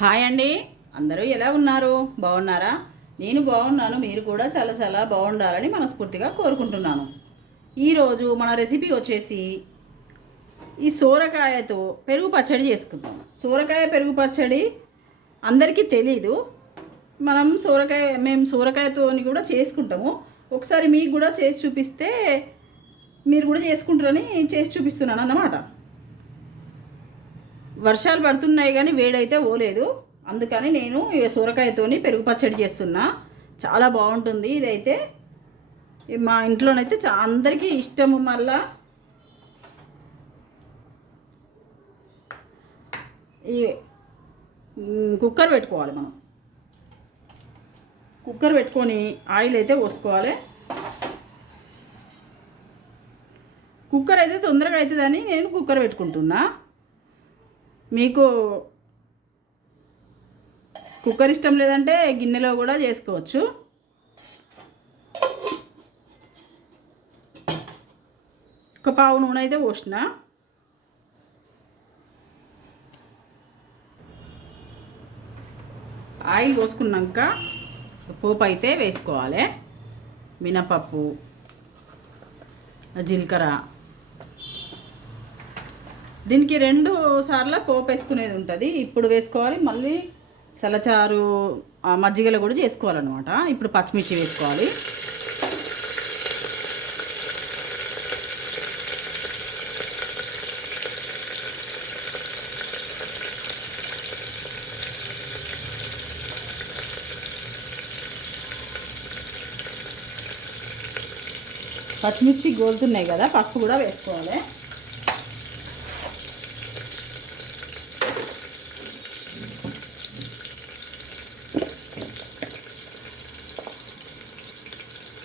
Hi అండి. అందరూ ఎలా ఉన్నారు? బాగున్నారా? నేను బాగున్నాను. మీరు కూడా చాలా చాలా బాగుండాలని మనస్ఫూర్తిగా కోరుకుంటున్నాను. ఈరోజు మన రెసిపీ వచ్చేసి ఈ సోరకాయతో పెరుగు పచ్చడి చేసుకుందాం. సోరకాయ పెరుగు పచ్చడి అందరికీ తెలీదు. మనం సోరకాయ మేము సోరకాయతోని కూడా చేసుకుంటాము. ఒకసారి మీకు కూడా చేసి చూపిస్తే మీరు కూడా చేసుకుంటారని చేసి చూపిస్తున్నాను అన్నమాట. వర్షాలు పడుతున్నాయి కానీ వేడైతే పోలేదు. అందుకని నేను ఇక సూరకాయతోని పెరుగు పచ్చడి చేస్తున్నా. చాలా బాగుంటుంది ఇదైతే. మా ఇంట్లోనైతే చా అందరికీ ఇష్టము మళ్ళా. ఈ కుక్కర్ పెట్టుకోవాలి మనం. కుక్కర్ పెట్టుకొని ఆయిల్ అయితే పోసుకోవాలి. కుక్కర్ అయితే తొందరగా అవుతుందని నేను కుక్కర్ పెట్టుకుంటున్నా. మీకు కుక్కర్ ఇష్టం లేదంటే గిన్నెలో కూడా చేసుకోవచ్చు. ఒక పావు నూనె అయితే పోసిన. ఆయిల్ పోసుకున్నాక పోపు అయితే వేసుకోవాలి. మినపప్పు జీలకర్ర దీనికి రెండు సార్లు పోపు వేసుకునేది ఉంటుంది. ఇప్పుడు వేసుకోవాలి మళ్ళీ సలచారు ఆ మజ్జిగలో కూడా చేసుకోవాలన్నమాట. ఇప్పుడు పచ్చిమిర్చి వేసుకోవాలి. పచ్చిమిర్చి గోలుతున్నాయి కదా పసుపు కూడా వేసుకోవాలి.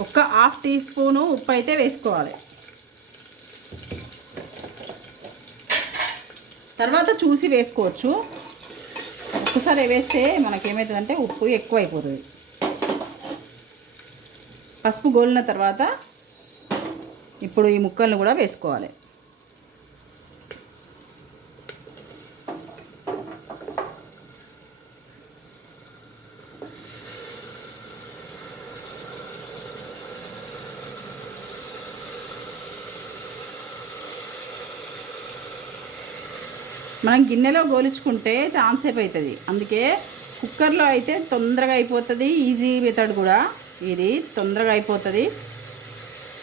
ఒక హాఫ్ టీ స్పూను ఉప్పు అయితే వేసుకోవాలి. తర్వాత చూసి వేసుకోవచ్చు. ఒక్కసారి వేస్తే మనకేమవుతుందంటే ఉప్పు ఎక్కువ అయిపోతుంది పసుపు గోలిన తర్వాత ఇప్పుడు ఈ ముక్కలను కూడా వేసుకోవాలి. మనం గిన్నెలో గోలుచుకుంటే ఛాన్స్ సేపు అవుతుంది అందుకే కుక్కర్లో అయితే తొందరగా అయిపోతుంది. ఈజీ మెథడ్ కూడా. ఇది తొందరగా అయిపోతుంది.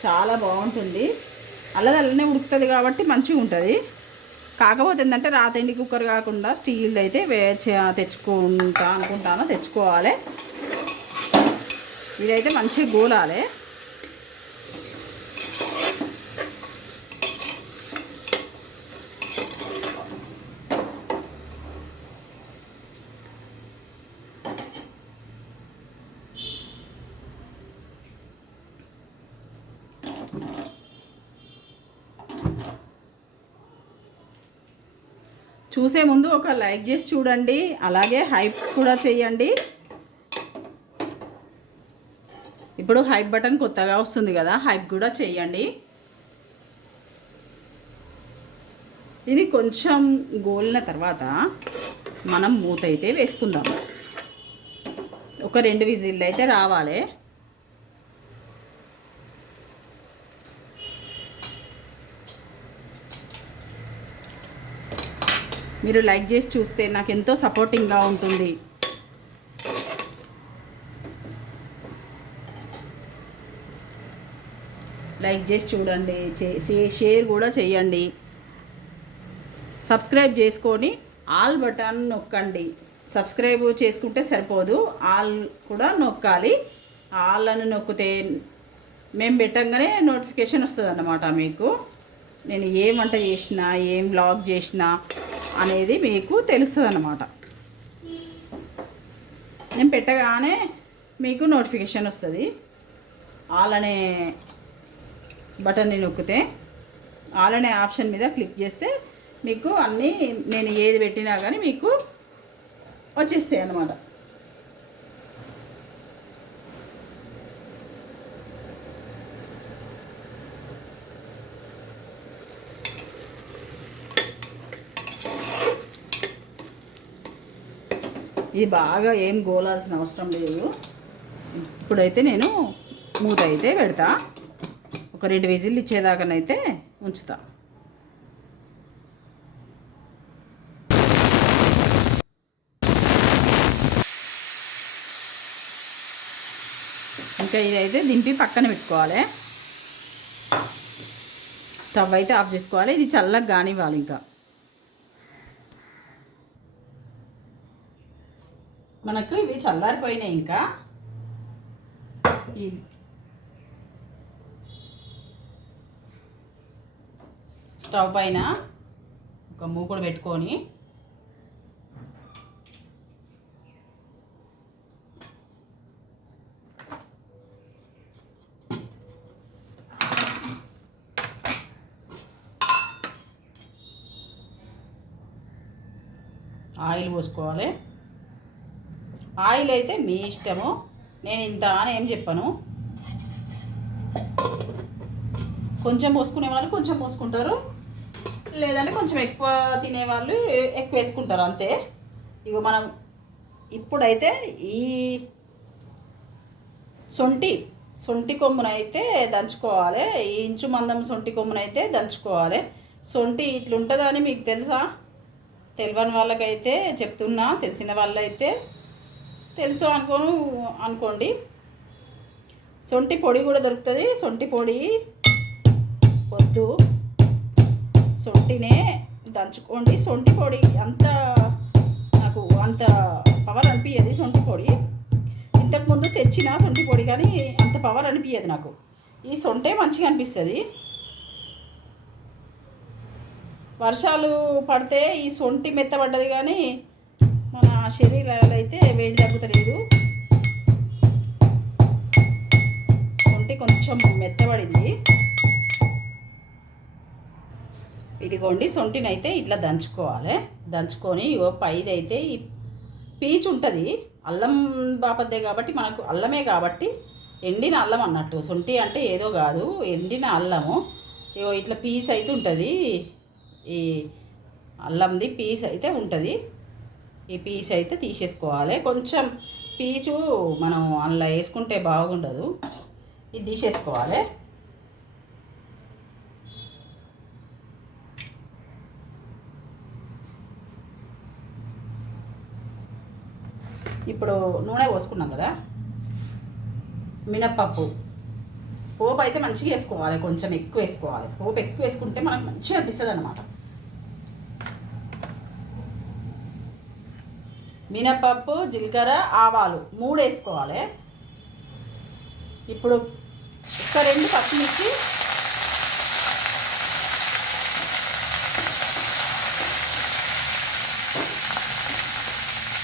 చాలా బాగుంటుంది. అల్లదల్లనే ఉడుకుతుంది కాబట్టి మంచిగా ఉంటుంది. కాకపోతే ఏంటంటే రాతండి కుక్కర్ కాకుండా స్టీల్ది అయితే వే తెచ్చుకుంటా అనుకుంటాను. తెచ్చుకోవాలి. ఇదైతే మంచిగా గోలాలి. చూసే ముందు ఒక లైక్ చేసి చూడండి. అలాగే హైప్ కూడా చేయండి. ఇప్పుడు హైప్ బటన్ కొత్తగా వస్తుంది కదా హైప్ కూడా చేయండి. ఇది కొంచెం గోలిన తర్వాత మనం మూత అయితే వేసుకుందాం. ఒక రెండు విజిల్లు అయితే రావాలి. మీరు లైక్ చేసి చూస్తే నాకు ఎంతో సపోర్టింగ్గా ఉంటుంది. లైక్ చేసి చూడండి చే- షేర్ కూడా చేయండి. సబ్స్క్రైబ్ చేసుకొని ఆల్ బటన్ నొక్కండి. సబ్స్క్రైబ్ చేసుకుంటే సరిపోదు ఆల్ కూడా నొక్కాలి. ఆల్ అని నొక్కితే మేము పెట్టంగానే నోటిఫికేషన్ వస్తుంది అన్నమాట మీకు. నేను ఏం వంట చేసినా ఏం బ్లాగ్ చేసినా అనేది మీకు తెలుస్తుంది అన్నమాట నేను పెట్టగానే మీకు నోటిఫికేషన్ వస్తుంది. ఆల్ అనే బటన్ని నొక్కితే ఆల్ అనే ఆప్షన్ మీద క్లిక్ చేస్తే మీకు అన్నీ నేను ఏది పెట్టినా కానీ మీకు వచ్చేస్తాయి అన్నమాట ఇది బాగా ఏం గోలాల్సిన అవసరం లేదు. ఇప్పుడైతే నేను మూత అయితే పెడతా. ఒక రెండు విజిల్ ఇచ్చేదాకానైతే ఉంచుతా. ఇంకా ఇదైతే దింపి పక్కన పెట్టుకోవాలి. స్టవ్ అయితే ఆఫ్ చేసుకోవాలి. ఇది చల్లగా కానివ్వాలి ఇంకా. మనకు ఇవి చల్లారిపోయినాయి ఇంకా. ఈ స్టవ్ పైన ఒక మూకుడు పెట్టుకొని ఆయిల్ పోసుకోవాలి. ఆయిల్ అయితే మీ ఇష్టము. నేను ఇంత అని ఏం చెప్పను. కొంచెం పోసుకునే వాళ్ళు కొంచెం పోసుకుంటారు. లేదంటే కొంచెం ఎక్కువ తినేవాళ్ళు ఎక్కువ వేసుకుంటారు అంతే. ఇక మనం ఇప్పుడైతే ఈ సొంటి సొంటి కొమ్మునైతే దంచుకోవాలి. ఈ ఇంచు మందం సొంటి కొమ్మునైతే దంచుకోవాలి. సొంటి ఇట్లుంటుందని మీకు తెలుసా? తెలియని వాళ్ళకైతే చెప్తున్నా తెలిసిన వాళ్ళైతే తెలుసు అనుకోను అనుకోండి. సొంటి పొడి కూడా దొరుకుతుంది. సొంటి పొడి వద్దు. సొంటినే దంచుకోండి. సొంటి పొడి అంత నాకు అంత పవర్ అనిపించదు సొంటి పొడి. ఇంతకుముందు తెచ్చిన సొంటి పొడి కానీ అంత పవర్ అనిపించదు నాకు. ఈ సొంటే మంచిగా అనిపిస్తుంది. వర్షాలు పడితే ఈ సొంటి మెత్తబడ్డది కానీ శరీరాలు అయితే వేడి తగ్గుతలేదు. సొంటి కొంచెం మెత్తబడింది. ఇదిగోండి సొంటిని అయితే ఇట్లా దంచుకోవాలి. దంచుకొని ఇగో పైది అయితే ఈ పీచు ఉంటుంది. అల్లం బాపద్దే కాబట్టి మనకు అల్లమే కాబట్టి ఎండిన అల్లం అన్నట్టు. సొంటి అంటే ఏదో కాదు ఎండిన అల్లము. ఇగో ఇట్లా పీస్ అయితే ఉంటుంది. ఈ అల్లంది పీస్ అయితే ఉంటుంది. ఈ పీచు అయితే తీసేసుకోవాలి. కొంచెం పీచు మనం అందులో వేసుకుంటే బాగుండదు. ఇది తీసేసుకోవాలి. ఇప్పుడు నూనె పోసుకున్నాం కదా? మినప్పప్పు పోపు అయితే మంచిగా వేసుకోవాలి. కొంచెం ఎక్కువ వేసుకోవాలి. పోపు ఎక్కువ వేసుకుంటే మనకు మంచిగా అనిపిస్తుంది అనమాట మినపప్పు జీలకర్ర ఆవాలు మూడు వేసుకోవాలి ఇప్పుడు ఒక రెండు పచ్చిమిర్చి.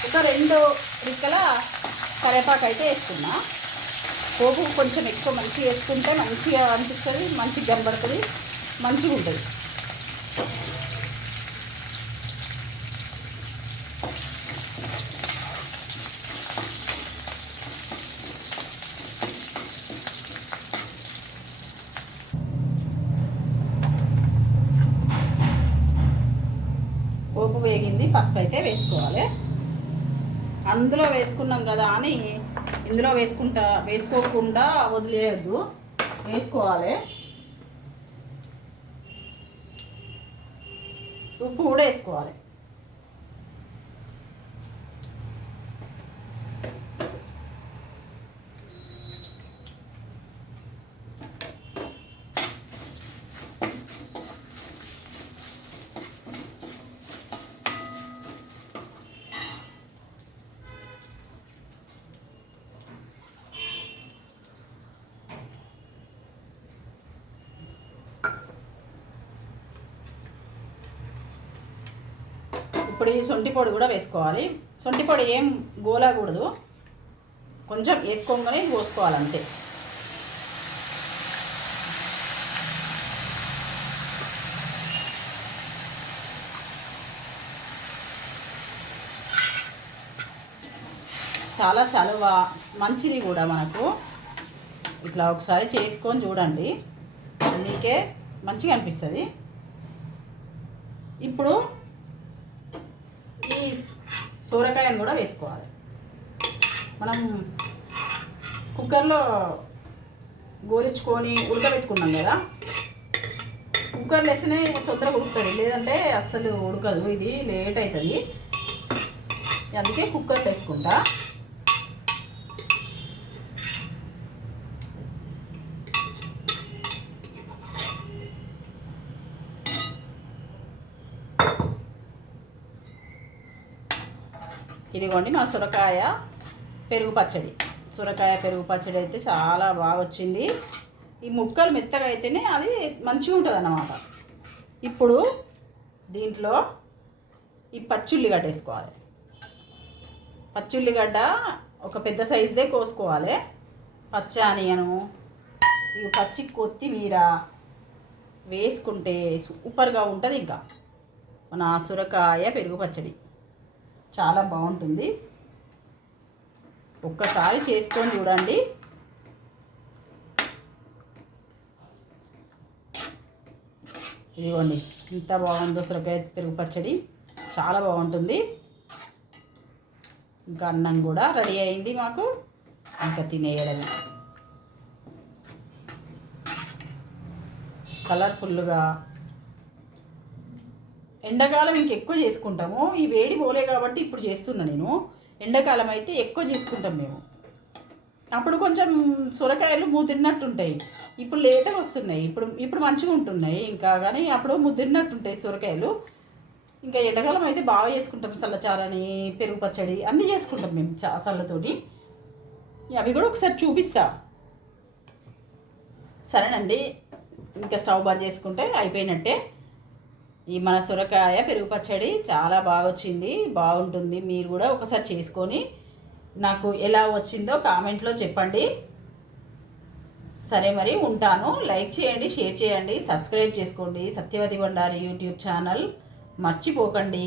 ఒక రెండు రిక్కల కరేపాకు అయితే వేసుకున్నా. పోపు కొంచెం ఎక్కువ మంచిగా వేసుకుంటే మంచిగా అనిపిస్తుంది మంచిగా కనబడుతుంది మంచిగా ఉంటుంది పోపు వేగింది పసుపు అయితే వేసుకోవాలి. అందులో వేసుకున్నాం కదా అని ఇందులో వేసుకుంటా వేసుకోకుండా వదిలేయద్దు. వేసుకోవాలి. ఉప్పు కూడా వేసుకోవాలి. ఇప్పుడు ఈ సొంటి పొడి కూడా వేసుకోవాలి. సొంటి పొడి ఏం గోలాకూడదు. కొంచెం వేసుకోగానే ఇది పోసుకోవాలి అంతే చాలా చలువ మంచిది కూడా మనకు. ఇట్లా ఒకసారి చేసుకొని చూడండి. మీకే మంచిగా అనిపిస్తుంది. ఇప్పుడు ఈ సోరకాయను కూడా వేసుకోవాలి. మనం కుక్కర్లో గోరించుకొని ఉడకబెట్టుకున్నాం కదా. కుక్కర్లో వేస్తేనే తొందరగా ఉడుకుతుంది. లేదంటే అస్సలు ఉడకదు. ఇది లేట్ అవుతుంది. అందుకే కుక్కర్ వేసుకుంటా. ఇదిగోండి మా సొరకాయ పెరుగు పచ్చడి. సొరకాయ పెరుగు పచ్చడి అయితే చాలా బాగా వచ్చింది. ఈ ముక్కలు మెత్తగా అయితేనే అది మంచిగా ఉంటుంది అన్నమాట ఇప్పుడు దీంట్లో ఈ పచ్చుల్లిగడ్డ వేసుకోవాలి. పచ్చుల్లిగడ్డ ఒక పెద్ద సైజుదే కోసుకోవాలి. పచ్చ ఆనియను ఇక పచ్చి కొత్తిమీర వేసుకుంటే సూపర్గా ఉంటుంది ఇంకా. మన సొరకాయ పెరుగు పచ్చడి. చాలా బాగుంటుంది. ఒక్కసారి చేసుకొని చూడండి. ఇదిగోండి ఇంత బాగుందో సొరకాయ పెరుగు పచ్చడి. చాలా బాగుంటుంది. ఇంకా అన్నం కూడా రెడీ అయింది మాకు. ఇంకా తినేయడమే. కలర్ఫుల్గా ఎండాకాలం ఇంక ఎక్కువ చేసుకుంటాము. ఈ వేడి పోలే కాబట్టి ఇప్పుడు చేస్తున్నా నేను. ఎండాకాలం అయితే ఎక్కువ చేసుకుంటాం మేము. అప్పుడు కొంచెం సొరకాయలు ముదిరినట్టుంటాయి. ఇప్పుడు లేటగా వస్తున్నాయి. ఇప్పుడు ఇప్పుడు మంచిగా ఉంటున్నాయి. ఇంకా కానీ అప్పుడు ముదిరినట్టుంటాయి సొరకాయలు. ఇంకా ఎండాకాలం అయితే బాగా చేసుకుంటాం. చల్లచారని పెరుగు పచ్చడి అన్నీ చేసుకుంటాం మేము చా చల్లతోటి అవి కూడా ఒకసారి చూపిస్తా. సరేనండి. ఇంకా స్టవ్ బంద్ చేసుకుంటే అయిపోయినట్టే. ఈ మన సొరకాయ పెరుగు పచ్చడి చాలా బాగా వచ్చింది బాగుంటుంది. మీరు కూడా ఒకసారి చేసుకొని నాకు ఎలా వచ్చిందో కామెంట్లో చెప్పండి. సరే మరి ఉంటాను. లైక్ చేయండి షేర్ చేయండి సబ్స్క్రైబ్ చేసుకోండి. సత్యవతి బండారి యూట్యూబ్ ఛానల్ మర్చిపోకండి.